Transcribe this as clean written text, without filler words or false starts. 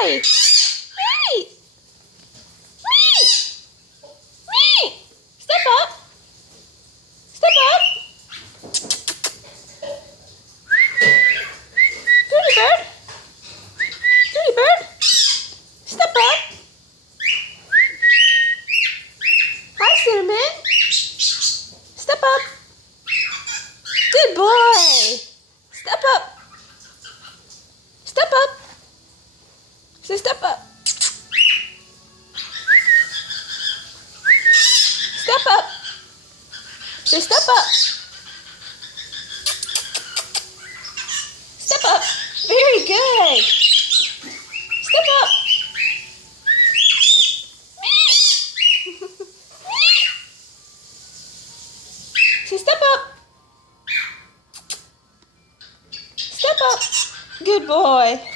boy. Meet. Meet. Meet. Step up. Step up. Goody bird. Goody bird. Step up. Hi, Cinnamon. Step up. Good boy. Step up. Step up. Say step up. Step up. Say step up. Step up. Very good. Step up. Say step up. Step up. Good boy.